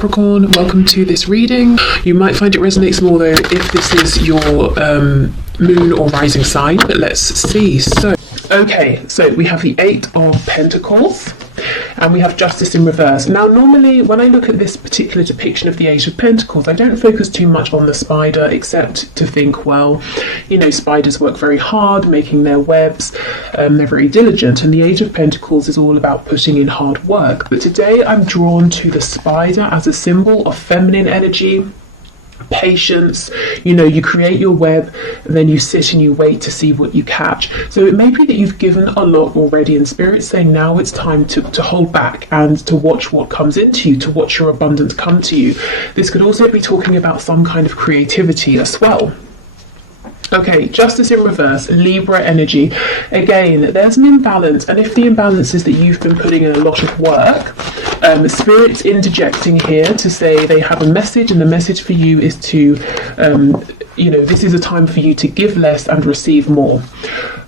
Capricorn, welcome to this reading. You might find it resonates more though if this is your moon or rising sign, but let's see. So we have the Eight of Pentacles and we have Justice in reverse. Now normally when I look at this particular depiction of the Eight of Pentacles, I don't focus too much on the spider except to think, well, you know, spiders work very hard making their webs, they're very diligent, and the Eight of Pentacles is all about putting in hard work. But today I'm drawn to the spider as a symbol of feminine energy, patience. You know, you create your web and then you sit and you wait to see what you catch. So it may be that you've given a lot already and Spirit's saying now it's time to hold back and to watch what comes into you, to watch your abundance come to you. This could also be talking about some kind of creativity as well. Okay, Justice in reverse, Libra energy. Again, there's an imbalance, and if the imbalance is that you've been putting in a lot of work, Spirit's interjecting here to say they have a message, and the message for you is to, you know, this is a time for you to give less and receive more.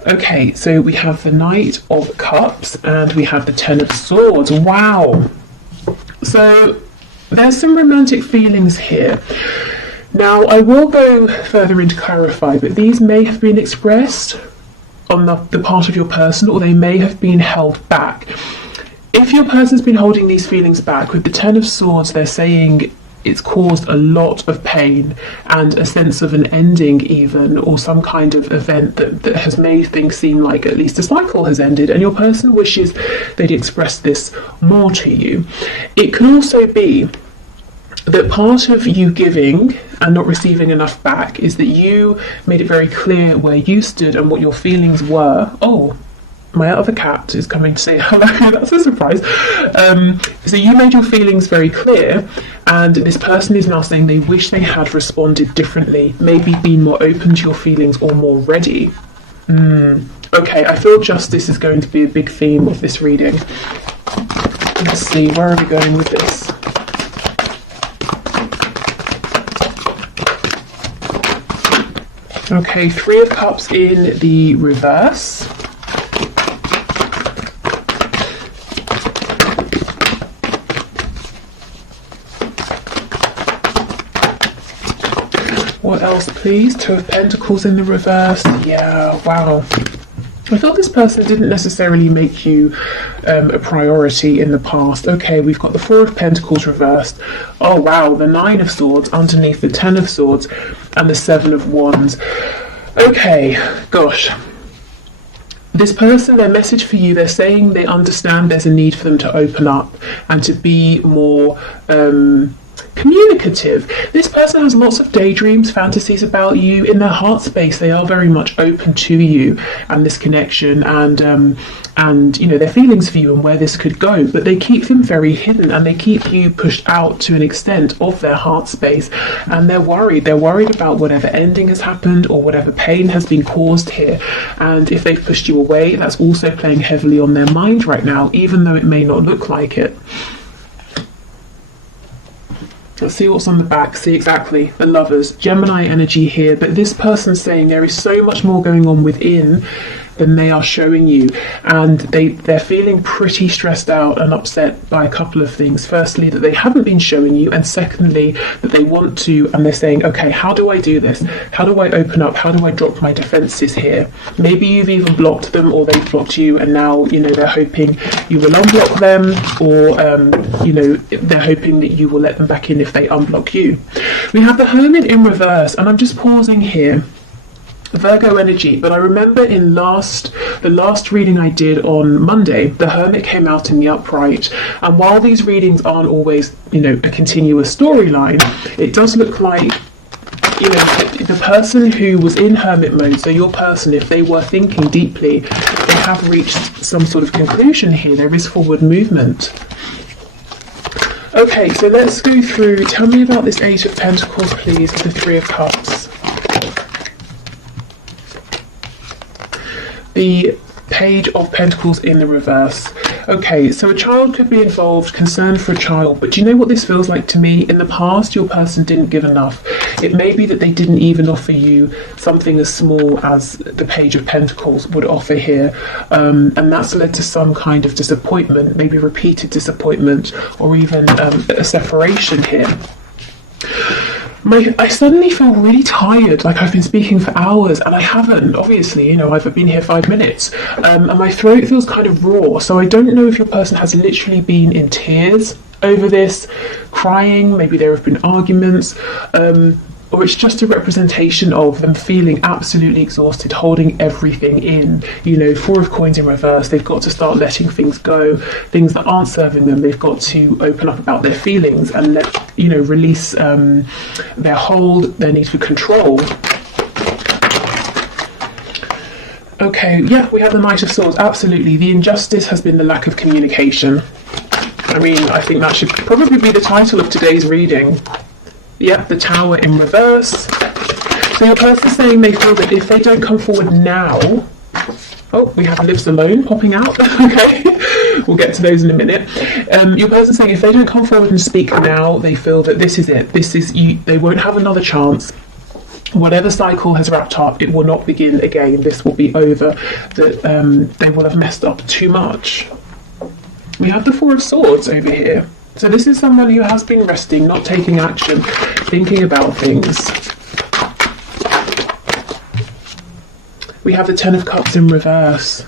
Okay, so we have the Knight of Cups and we have the Ten of Swords. Wow. So there's some romantic feelings here. Now, I will go further in to clarify, but these may have been expressed on the part of your person, or they may have been held back. If your person's been holding these feelings back, with the Ten of Swords, they're saying it's caused a lot of pain and a sense of an ending even, or some kind of event that has made things seem like at least a cycle has ended, and your person wishes they'd express this more to you. It can also be that part of you giving and not receiving enough back is that you made it very clear where you stood and what your feelings were. Oh, my other cat is coming to say hello. That's a surprise. So you made your feelings very clear, and this person is now saying they wish they had responded differently, maybe been more open to your feelings or more ready. Okay, I feel justice is going to be a big theme of this reading. Let's see, where are we going with this? Okay, Three of Cups in the reverse. What else, please? Two of Pentacles in the reverse. Yeah, wow. I thought this person didn't necessarily make you a priority in the past. Okay, we've got the Four of Pentacles reversed. Oh wow, the Nine of Swords underneath the Ten of Swords and the Seven of Wands. Okay, gosh. This person, their message for you, they're saying they understand there's a need for them to open up and to be more communicative. This person has lots of daydreams, fantasies about you. In their heart space, they are very much open to you and this connection and you know, their feelings for you and where this could go, but they keep them very hidden and they keep you pushed out to an extent of their heart space, and they're worried about whatever ending has happened or whatever pain has been caused here. And if they've pushed you away, that's also playing heavily on their mind right now, even though it may not look like it. Let's see what's on the back. See, exactly, the Lovers, Gemini energy here, but this person's saying there is so much more going on within than they are showing you, and they're feeling pretty stressed out and upset by a couple of things. Firstly, that they haven't been showing you, and secondly, that they want to, and they're saying, okay, how do I do this? How do I open up? How do I drop my defenses here? Maybe you've even blocked them, or they've blocked you, and now, you know, they're hoping you will unblock them, or you know, they're hoping that you will let them back in if they unblock you. We have the Hermit in reverse, and I'm just pausing here. Virgo energy, but I remember in the last reading I did on Monday, the Hermit came out in the upright, and while these readings aren't always, you know, a continuous storyline, it does look like, you know, the person who was in Hermit mode, so your person, if they were thinking deeply, they have reached some sort of conclusion here. There is forward movement. Okay, so let's go through. Tell me about this Eight of Pentacles, please, with the Three of Cups. The Page of Pentacles in the reverse. Okay, so a child could be involved, concerned for a child, but do you know what this feels like to me? In the past, your person didn't give enough. It may be that they didn't even offer you something as small as the Page of Pentacles would offer here, and that's led to some kind of disappointment, maybe repeated disappointment, or even a separation here. I suddenly feel really tired, like I've been speaking for hours, and I haven't, obviously, you know, I've been here 5 minutes, and my throat feels kind of raw, so I don't know if your person has literally been in tears over this, crying, maybe there have been arguments, or it's just a representation of them feeling absolutely exhausted, holding everything in. You know, 4 of Coins in reverse, they've got to start letting things go, things that aren't serving them. They've got to open up about their feelings and let, you know, release their hold, their need for control. Okay, yeah, we have the Knight of Swords, absolutely. The injustice has been the lack of communication. I mean, I think that should probably be the title of today's reading. Yep, the Tower in reverse. So your person's saying they feel that if they don't come forward now... Oh, we have Lives Alone popping out. Okay, we'll get to those in a minute. Your person's saying if they don't come forward and speak now, they feel that this is it. This is you. They won't have another chance. Whatever cycle has wrapped up, it will not begin again. This will be over. That they will have messed up too much. We have the Four of Swords over here. So this is someone who has been resting, not taking action, thinking about things. We have the Ten of Cups in reverse.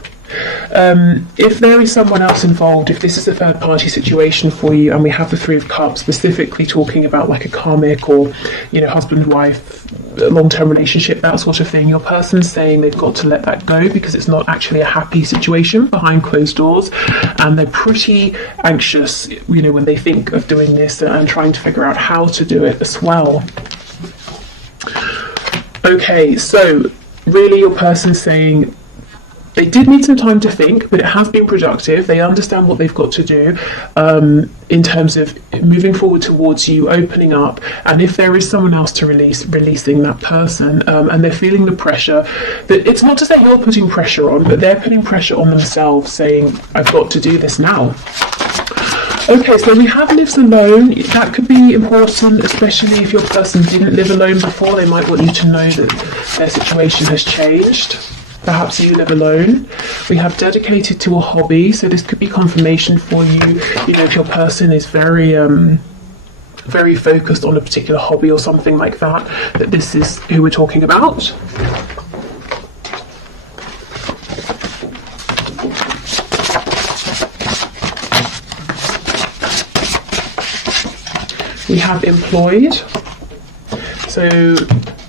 If there is someone else involved, if this is a third party situation for you, and we have the Three of Cups specifically talking about like a karmic or, you know, husband, wife, long-term relationship, that sort of thing, your person's saying they've got to let that go because it's not actually a happy situation behind closed doors, and they're pretty anxious, you know, when they think of doing this and trying to figure out how to do it as well. Okay, so really your person's saying they did need some time to think, but it has been productive. They understand what they've got to do in terms of moving forward towards you, opening up, and if there is someone else to release, releasing that person, and they're feeling the pressure. That it's not to say you're putting pressure on, but they're putting pressure on themselves, saying, I've got to do this now. Okay, so we have Lives Alone. That could be important, especially if your person didn't live alone before. They might want you to know that their situation has changed. Perhaps you live alone. We have Dedicated to a hobby, so this could be confirmation for you. You know, if your person is very very focused on a particular hobby or something like that, that this is who we're talking about. We have Employed. So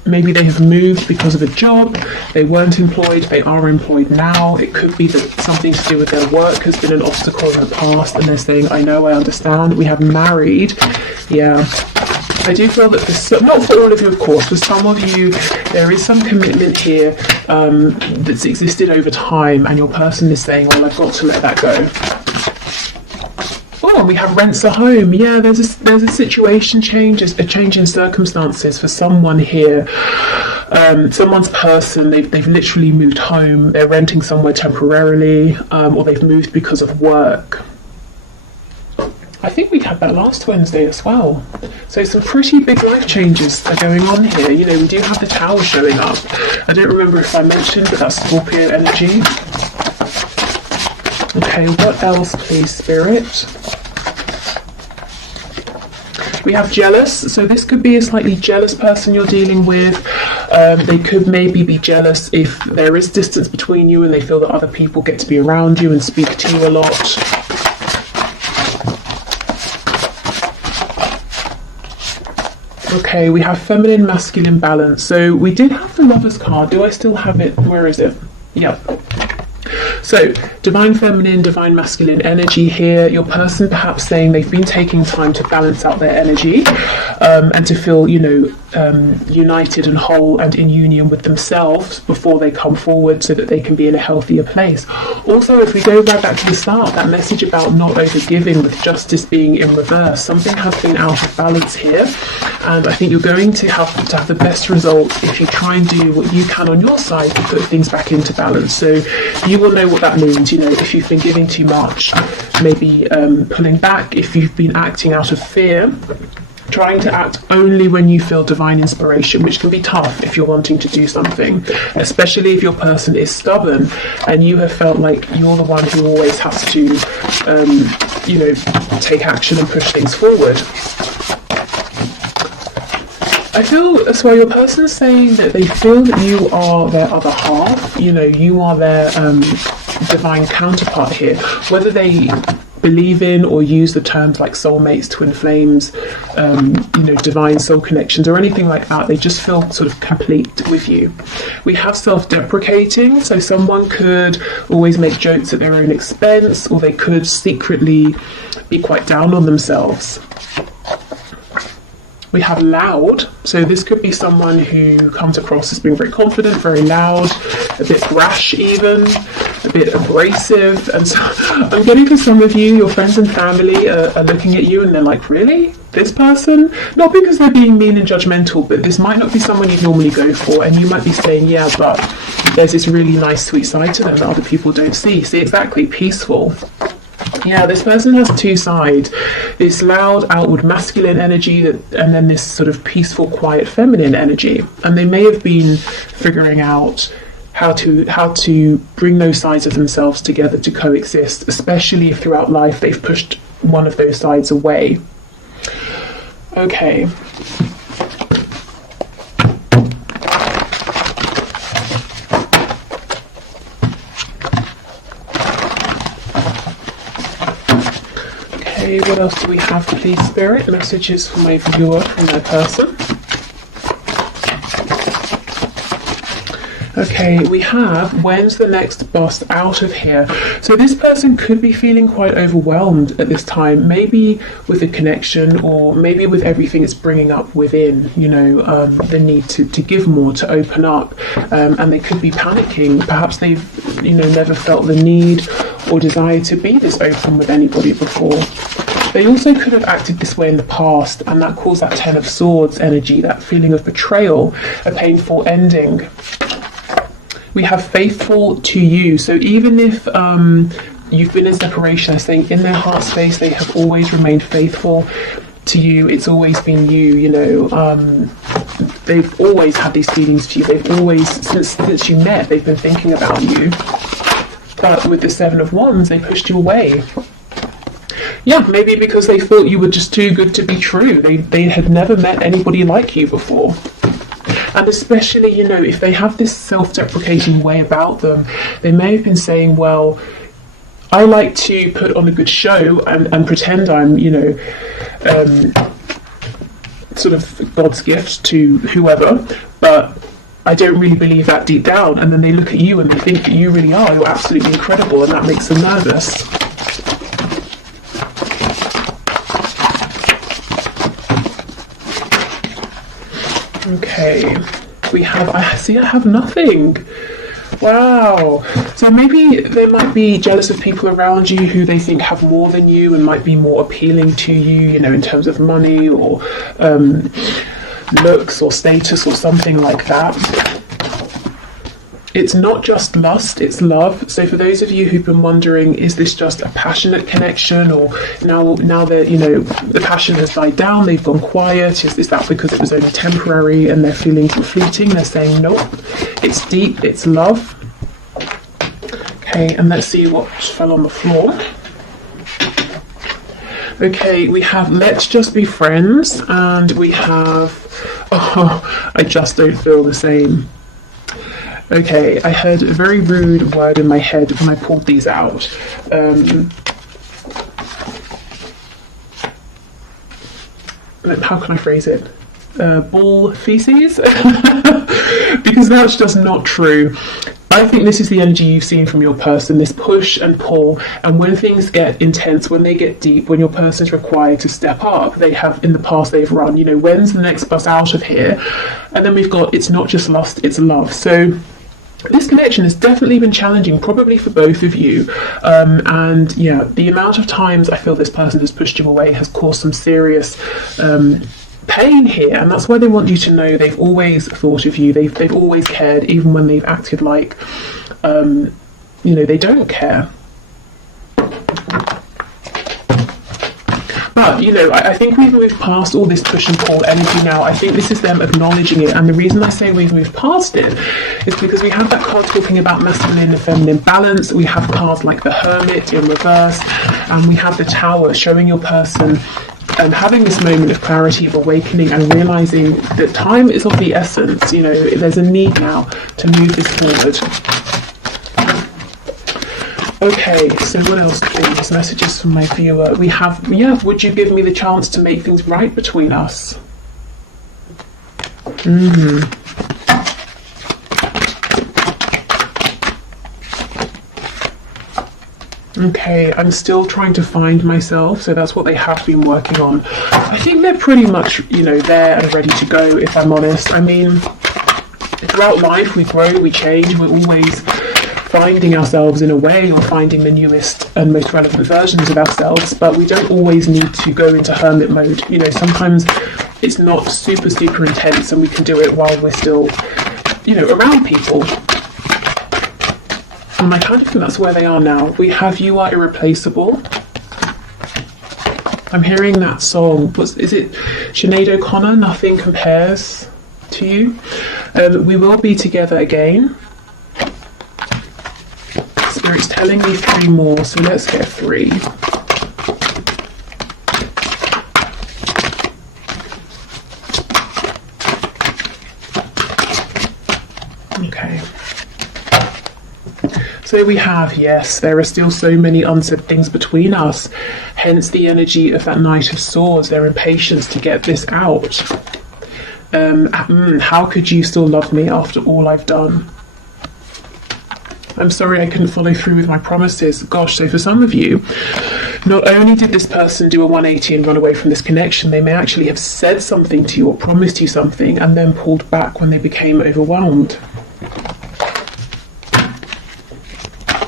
maybe they have moved because of a job, they weren't employed, they are employed now. It could be that something to do with their work has been an obstacle in the past and they're saying, I know, I understand. We have Married. Yeah, I do feel that for not for all of you, of course, for some of you, there is some commitment here that's existed over time, and your person is saying, well, I've got to let that go. Oh, and we have Rents a Home. Yeah, there's a situation change, a change in circumstances for someone here. Someone's person, they've literally moved home, they're renting somewhere temporarily, or they've moved because of work. I think we had that last Wednesday as well. So some pretty big life changes are going on here. You know, we do have the Tower showing up. I don't remember if I mentioned, but that's Scorpio energy. Okay, what else, please, Spirit? We have Jealous. So this could be a slightly jealous person you're dealing with. They could maybe be jealous if there is distance between you and they feel that other people get to be around you and speak to you a lot. Okay, we have Feminine, Masculine balance. So we did have the Lovers card. Do I still have it? Where is it? Yep. So, Divine Feminine, Divine Masculine energy here. Your person perhaps saying they've been taking time to balance out their energy and to feel, you know, united and whole and in union with themselves before they come forward so that they can be in a healthier place. Also, if we go right back to the start, that message about not overgiving with justice being in reverse, something has been out of balance here. And I think you're going to have the best results if you try and do what you can on your side to put things back into balance. So you will know what what that means. You know, if you've been giving too much, maybe pulling back. If you've been acting out of fear, trying to act only when you feel divine inspiration, which can be tough if you're wanting to do something, especially if your person is stubborn and you have felt like you're the one who always has to, you know, take action and push things forward. I feel as well your person is saying that they feel that you are their other half, you know, you are their divine counterpart here, whether they believe in or use the terms like soulmates, twin flames, you know, divine soul connections or anything like that. They just feel sort of complete with you. We have self-deprecating, so someone could always make jokes at their own expense, or they could secretly be quite down on themselves. We have loud, so this could be someone who comes across as being very confident, very loud, a bit brash even, a bit abrasive. And so I'm getting for some of you, your friends and family are looking at you and they're like, really? This person? Not because they're being mean and judgmental, but this might not be someone you'd normally go for, and you might be saying, yeah, but there's this really nice sweet side to them that other people don't see. See, exactly, peaceful. Yeah, this person has two sides, this loud outward masculine energy and then this sort of peaceful quiet feminine energy, and they may have been figuring out how to bring those sides of themselves together to coexist, especially if throughout life they've pushed one of those sides away. Okay. What else do we have, please, Spirit? Messages for my viewer and their person. Okay, we have, when's the next bus out of here? So this person could be feeling quite overwhelmed at this time, maybe with a connection or maybe with everything it's bringing up within, you know, the need to give more, to open up, and they could be panicking. Perhaps they've, you know, never felt the need or desire to be this open with anybody before. They also could have acted this way in the past, and that caused that Ten of Swords energy, that feeling of betrayal, a painful ending. We have faithful to you. So even if you've been in separation, I think in their heart space they have always remained faithful to you. It's always been you, you know. They've always had these feelings for you. They've always, since you met, they've been thinking about you. But with the Seven of Wands, they pushed you away. Yeah, maybe because they thought you were just too good to be true. They had never met anybody like you before. And especially, you know, if they have this self-deprecating way about them, they may have been saying, well, I like to put on a good show and pretend I'm, you know, sort of God's gift to whoever, but I don't really believe that deep down. And then they look at you and they think that you really are, you're absolutely incredible, and that makes them nervous. Okay, we have, I have nothing. Wow. So maybe they might be jealous of people around you who they think have more than you and might be more appealing to you, you know, in terms of money or looks or status or something like that. It's not just lust, it's love. So for those of you who've been wondering, is this just a passionate connection, or now that, you know, the passion has died down, they've gone quiet, is that because it was only temporary and their feelings were fleeting? They're saying nope, it's deep, it's love. Okay, and let's see what fell on the floor. Okay, we have let's just be friends, and we have, oh, I just don't feel the same. Okay, I heard a very rude word in my head when I pulled these out. How can I phrase it? Bull feces? Because that's just not true. I think this is the energy you've seen from your person, this push and pull, and when things get intense, when they get deep, when your person's required to step up, they have, in the past they've run, you know, when's the next bus out of here? And then we've got, it's not just lust, it's love. So this connection has definitely been challenging, probably for both of you. And yeah, the amount of times I feel this person has pushed you away has caused some serious pain here, and that's why they want you to know they've always thought of you, they've always cared, even when they've acted like you know, they don't care. But, you know, I think we've moved past all this push and pull energy now. I think this is them acknowledging it. And the reason I say we've moved past it is because we have that card talking about masculine and feminine balance. We have cards like the Hermit in reverse. And we have the Tower showing your person having this moment of clarity, of awakening, and realizing that time is of the essence. You know, there's a need now to move this forward. Okay, so what else, please? Messages from my viewer. We have, would you give me the chance to make things right between us? Okay, I'm still trying to find myself, so that's what they have been working on. I think they're pretty much, you know, there and ready to go, if I'm honest. I mean, throughout life, we grow, we change, we're always finding ourselves in a way, or finding the newest and most relevant versions of ourselves, but we don't always need to go into hermit mode. You know, sometimes it's not super intense and we can do it while we're still, you know, around people. And I kind of think that's where they are now. We have You Are Irreplaceable. I'm hearing that song. Is it Sinead O'Connor? Nothing Compares to You. We will be together again. Spirit's telling me 3 more, so let's get 3. Okay. So we have, yes, there are still so many unsaid things between us, hence the energy of that Knight of Swords, their impatience to get this out. How could you still love me after all I've done? I'm sorry I couldn't follow through with my promises. Gosh, so for some of you, not only did this person do a 180 and run away from this connection, they may actually have said something to you or promised you something and then pulled back when they became overwhelmed.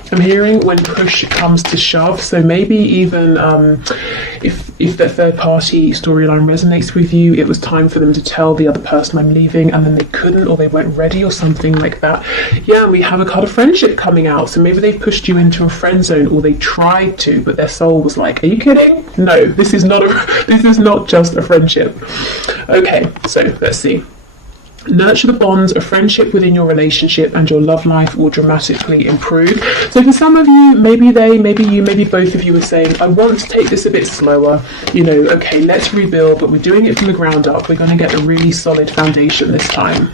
I'm hearing when push comes to shove, so maybe even if the third party storyline resonates with you, it was time for them to tell the other person I'm leaving and then they couldn't, or they weren't ready, or something like that. Yeah, and we have a card of friendship coming out, so maybe they pushed you into a friend zone, or they tried to, but their soul was like, are you kidding? No, this is not just a friendship. Okay, so let's see. Nurture the bonds of friendship within your relationship and your love life will dramatically improve. So for some of you, maybe you, maybe both of you are saying, I want to take this a bit slower. You know, okay, let's rebuild, but we're doing it from the ground up. We're going to get a really solid foundation this time.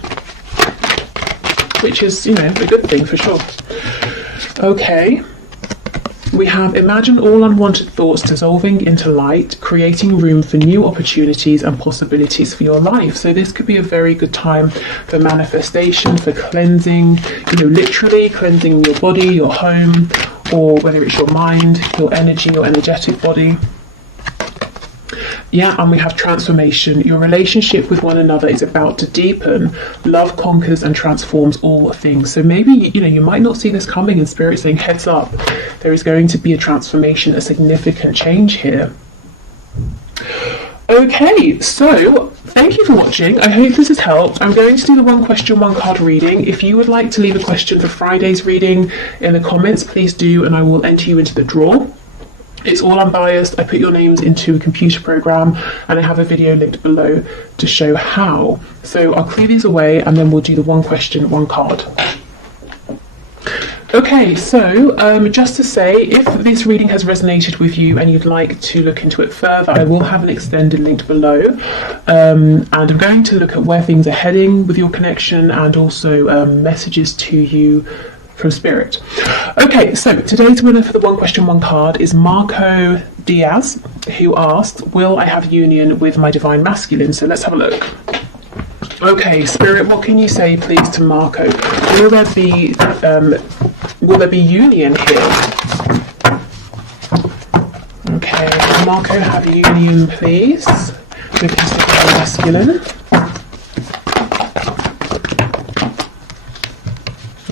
Which is, you know, a good thing for sure. Okay. We have imagine all unwanted thoughts dissolving into light, creating room for new opportunities and possibilities for your life. So this could be a very good time for manifestation, for cleansing, you know, literally cleansing your body, your home, or whether it's your mind, your energy, your energetic body. Yeah, and we have transformation. Your relationship with one another is about to deepen. Love conquers and transforms all things. So maybe, you know, you might not see this coming, and Spirit saying, heads up, there is going to be a transformation, a significant change here. Okay, so thank you for watching. I hope this has helped. I'm going to do the 1 question, 1 card reading. If you would like to leave a question for Friday's reading in the comments, please do, and I will enter you into the draw. It's all unbiased. I put your names into a computer program and I have a video linked below to show how. So I'll clear these away and then we'll do the 1 question, 1 card. Okay, so just to say, if this reading has resonated with you and you'd like to look into it further, I will have an extended link below. And I'm going to look at where things are heading with your connection and also messages to you from Spirit. Okay, so today's winner for the 1 question, 1 card is Marco Diaz, who asked, will I have union with my divine masculine? So let's have a look. Okay, Spirit, what can you say please to Marco? Will there be union here? Okay, Marco, have union please with his divine masculine.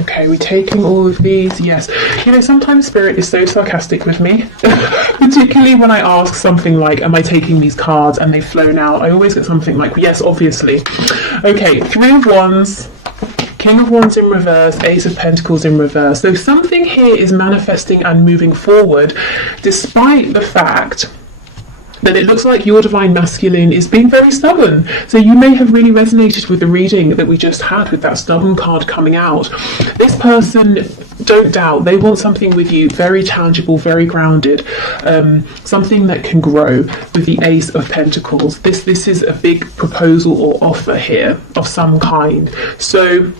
Okay, we're taking all of these, yes. You know, sometimes Spirit is so sarcastic with me, particularly when I ask something like, am I taking these cards, and they've flown out. I always get something like, yes, obviously. Okay, 3 of Wands, King of Wands in reverse, Ace of Pentacles in reverse. So something here is manifesting and moving forward, despite the fact that it looks like your divine masculine is being very stubborn. So you may have really resonated with the reading that we just had with that stubborn card coming out. This person, don't doubt, they want something with you very tangible, very grounded, something that can grow with the Ace of Pentacles. This is a big proposal or offer here of some kind. So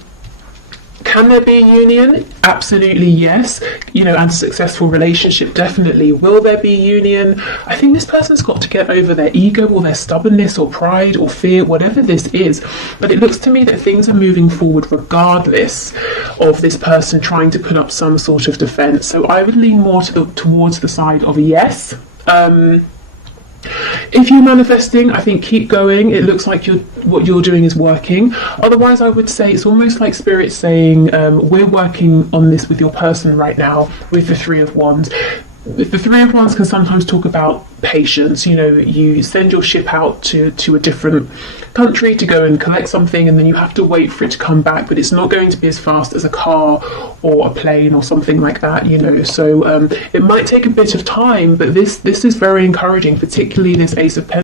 can there be a union? Absolutely yes. You know, and a successful relationship, definitely. Will there be union? I think this person's got to get over their ego or their stubbornness or pride or fear, whatever this is. But it looks to me that things are moving forward regardless of this person trying to put up some sort of defense. So I would lean more towards the side of a yes. If you're manifesting, I think keep going. It looks like what you're doing is working. Otherwise, I would say it's almost like Spirit saying, we're working on this with your person right now with the Three of Wands. The Three of Wands can sometimes talk about patience. You know, you send your ship out to a different country to go and collect something, and then you have to wait for it to come back, but it's not going to be as fast as a car or a plane or something like that, you know. So it might take a bit of time, but this is very encouraging, particularly this Ace of Pentacles.